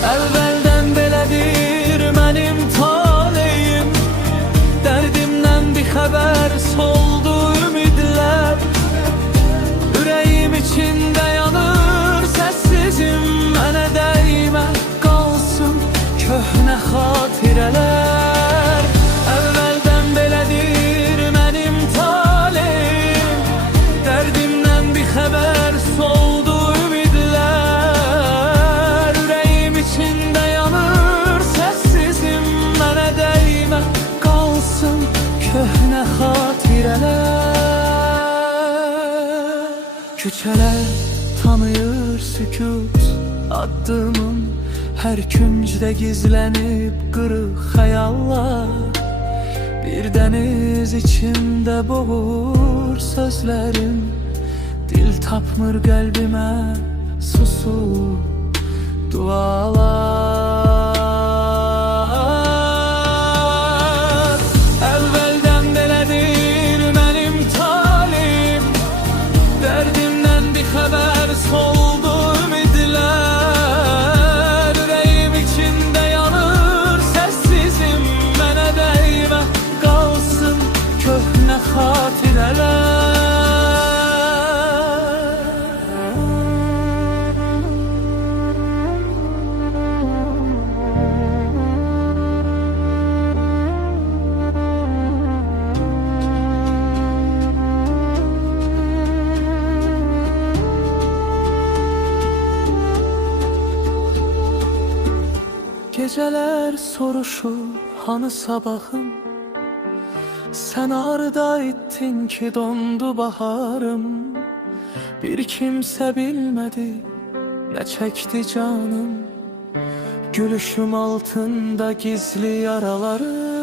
Əvvəldən belədir mənim taleyim, dərdimdən bir xəbər soldu ümidlər. Ürəyim içində yanır səssizim, mənə dəymə qalsın köhnə xatirələr. Əvvəldən belədir mənim taleyim, dərdimdən bir xəbər soldu ümidlər. Ürəyim içində yanır səssizim, mənə dəymə qalsın köhnə xatirələr. Küçələr tanıyır sükut addımım, hər küncdə gizlənib qırıq xəyallar. Bir dəniz içində boğur sözlərim, dil tapmır qəlbimə susub dualar. Əvvəldən belədir mənim talim, dərdimdən bir xəbər soldu ümidlər. Ürəyim içində yanır səssizim, mənə dəymə qalsın köhnə xatirələr. Gecələr soruşur hanı sabahım, sən harda etdin ki dondu baharım. Bir kimsə bilmədi nə çəkdi canım, gülüşüm altında gizli yaralarım.